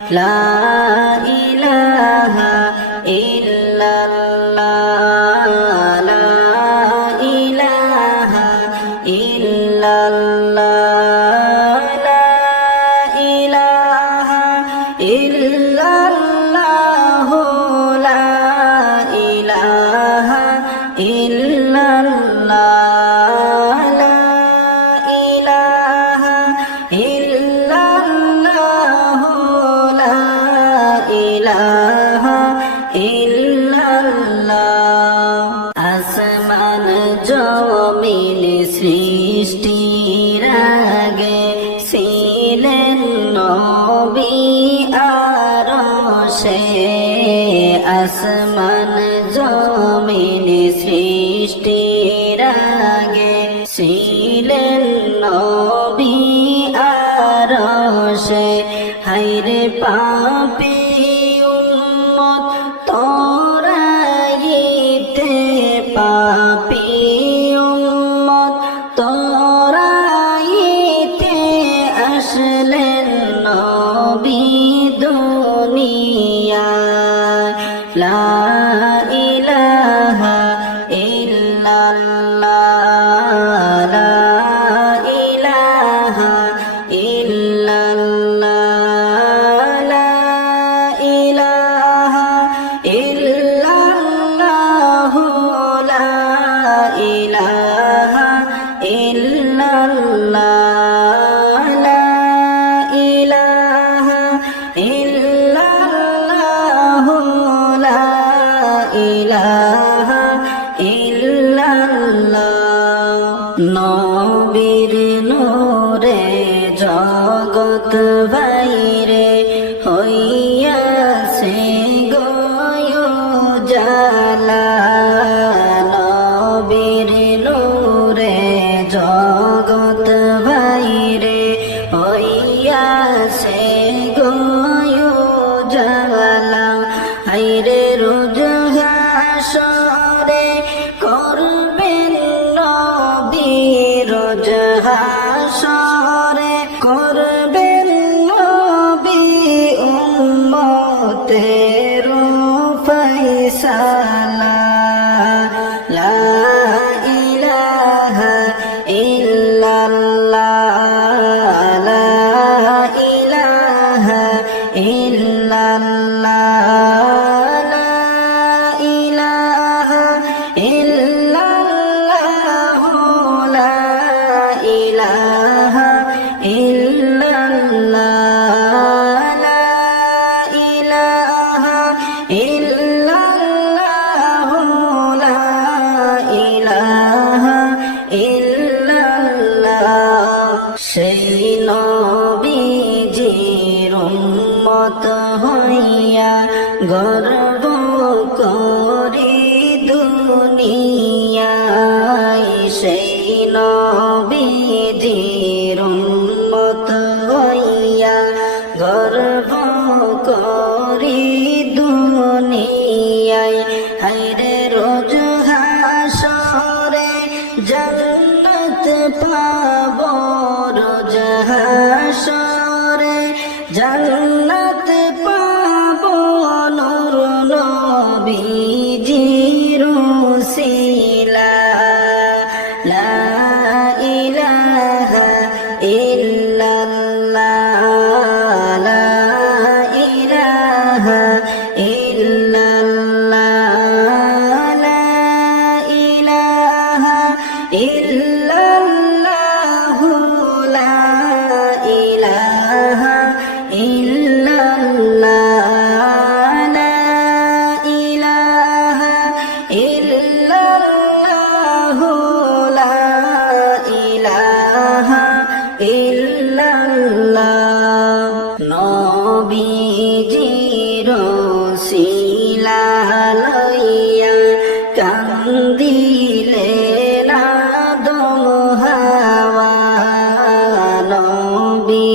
লা ইলাহা ইল্লাল্লাহ লা ইলাহা ইল্লাল্লাহ লা ইলাহা ইল্লাল্লাহ লা ইলাহা ইল্লাল্লাহ লা ইলাহা ইল্লাল্লাহ লা ইলাহা ইল্লাল্লাহ আসমান জমিন সৃষ্টির আগে ছিলেন নবী আরশে আসমান জমিন সৃষ্টির আগে ছিলেন নবী আরশে হায়রে পাপী উম্মত তোরাইতে পাপী উম্মত তোরাইতে আসলেন নবী দুনিয়ায় লা ইলাহা ইল্লাল্লাহ লা ইলাহা ইল্লাল্লাহ লা ইলাহা ইল্লাল্লাহ লা ইলাহা ইল্লাল্লাহ লা ইলাহা ইল্লাল্লাহ লা ইলাহা ইল্লাল্লাহ নবীর নূরে জগৎ বাইরে হইয়াছে গয় জালা নবীর নূরে জগৎ বাইরে হইয়াছে গয় জালা হায়রে রোজ হাসরে করবেন নবী রোজ হাসরে করবেন নবী উম্মতের ফায়সালা লা ইলাহা ইল্লাল্লাহ লা ইলাহা ইল্লাল্লাহ লা ইলাহা ইল্লাল্লাহ লা ইলাহা ইল্লাল্লাহ লা ইলাহা ইল্লাল্লাহ লা ইলাহা ইল্লাল্লাহ সেই নবীজির উম্মত হইয়া গর্ব করি দুনিয়ায় সেই নবীজির উম্মত হইয়া গর্ব করি দুনিয়ায় হায়রে রোজ হাসরে জান্নাত পাবো রোজ হাসরে জান্নাত পাবো নূর নবীজির উসিলা লা ইলাহা ইল্লাল্লাহ লা ইলাহা ইল্লাল্লাহ লা ইলাহা ইল্লাল্লাহ লা ইলাহা ইল্লাল্লাহ লা ইলাহা ইল্লাল্লাহ লা ইলাহা ইল্লাল্লাহ নবীজির উসিলা লইয়া কান্দিলেন আদম হাওয়া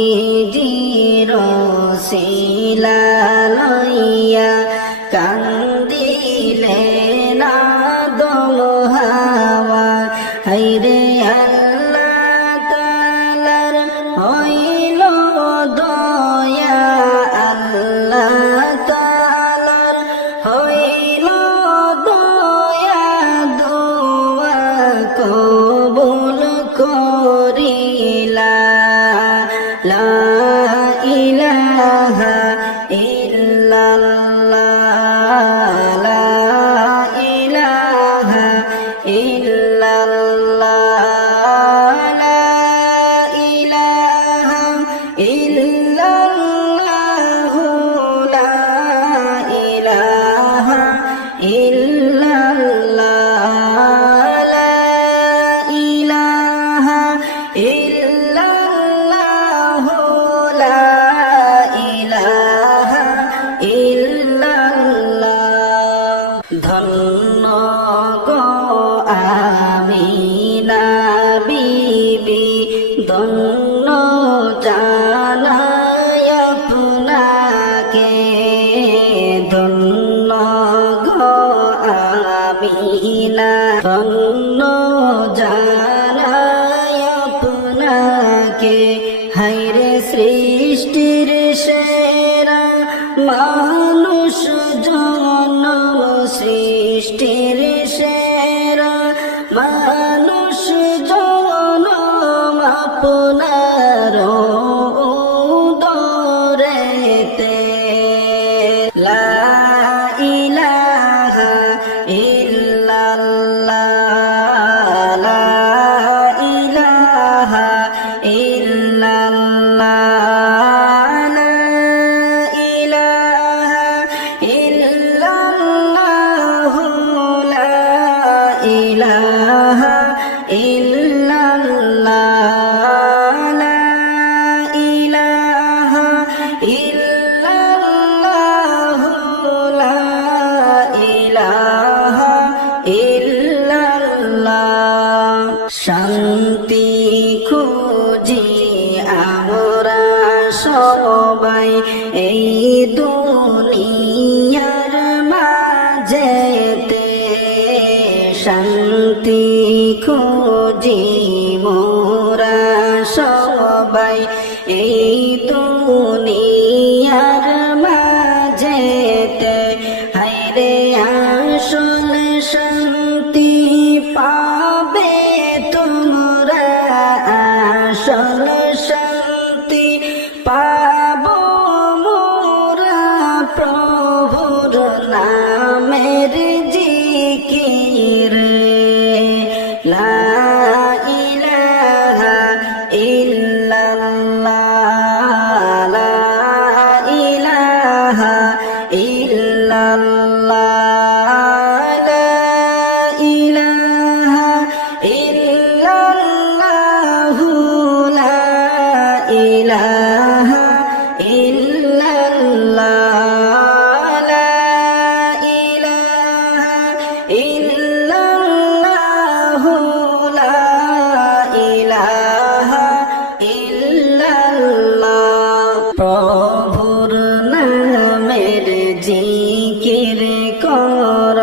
নবীজির উসিলা লইয়া কান্দিলেন আদম হাওয়া হায়রে আল্লাহ তাআলার হইল দয়া মানুষ জনম সৃষ্টির সেরা মানুষ জনম আপনার উদরেতে লা ইলাহা ইল্লাল্লাহ লা ইলাহা ইল্লাল্লাহ লা ইলাহা ইল্লাল্লাহ লা ইলাহা ইল্লাল্লাহ লা ইলাহা ইল্লাল্লাহ লা ইলাহা ইল্লাল্লাহ শান্তি খুঁজি আমরা সবাই এই দুনিয়ার মাঝেতে শান্তি খুঁজি মোরা সবাই এই দুনিয়ার মাঝেতে হায়রে আসল শান্তি পাবে তোমরা আসল শান্তি পাবো মোরা প্রভুর নামের জিকির লা ইলাহা ইল্লাল্লাহ লা ইলাহা ইল্লাল্লাহ লা ইলাহা ইল্লাল্লাহ লা ইলাহা ইল্লাল্লাহ লা ইলাহা ইল্লাল্লাহ লা ইলাহা ইল্লাল্লাহ প্রভুর নামের জিকির কর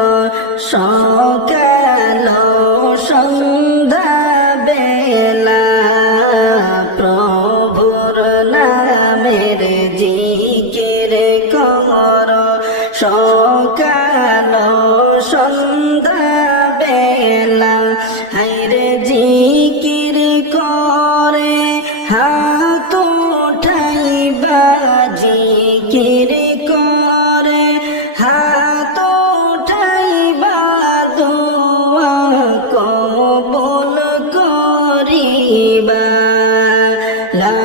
সকাল সন্ধ্যা বেলা প্রভুর নামের জিকির কর সকাল সন্ধ্যা বেলা হায়রে জিকির করে হাত উঠাইবা জিকির করে হাত উঠাইবা দোয়া কবুল করিবা লা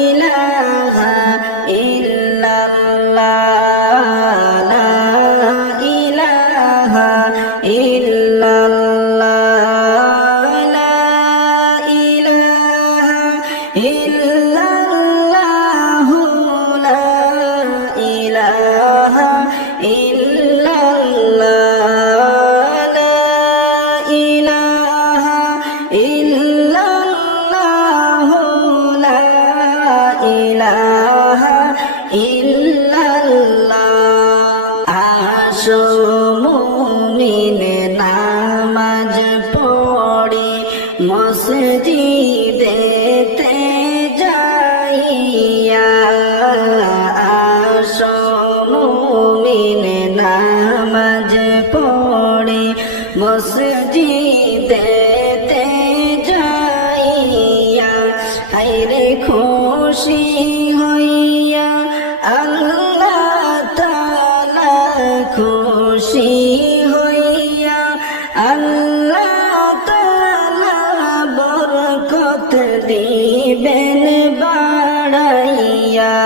ইলাহা ইল্লাল্লাহ লা ইলাহা ইল্লাল্লাহ লা ইলাহা ইল্লাল্লাহ লা ইলাহা ইল্লাল্লাহ লা ইলাহা ইল্লাল্লাহ লা ইলাহা ইল্লাল্লাহ আসো মুমিন নামাজ পড়ি মসজিদেতে যাইয়া আসো মুমিন নামাজ পড়ি মসজিদেতে যাইয়া হায়রে খুশি হইয়া আল্লাহ তাআলা খুশি হইয়া আল্লাহ তাআলা বরকত দিবেন বাড়াইয়া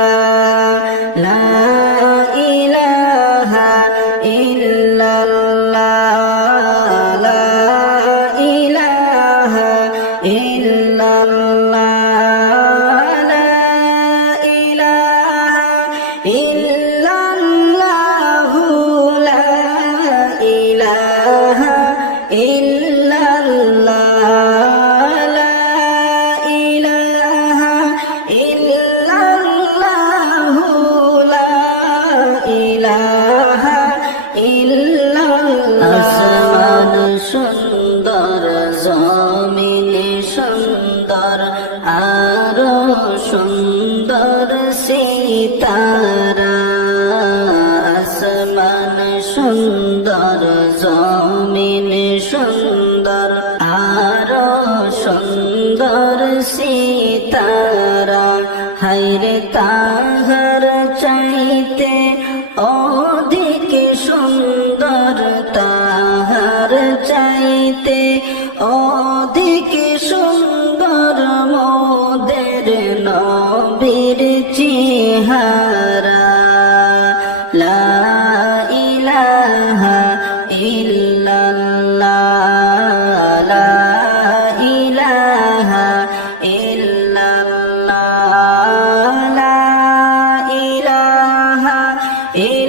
লা ইলাহা ইল্লাল্লাহ লা ইলাহা ইল্লাল্লাহ লা ইলাহা ইল্লাল্লাহ লা ইলাহা ইল্লাল্লাহ লা ইলাহা ইল্লাল্লাহ লা ইলাহা ইল্লাল্লাহ আসমান সুন্দর জমিন সুন্দর আরো সুন্দর সিতারা এ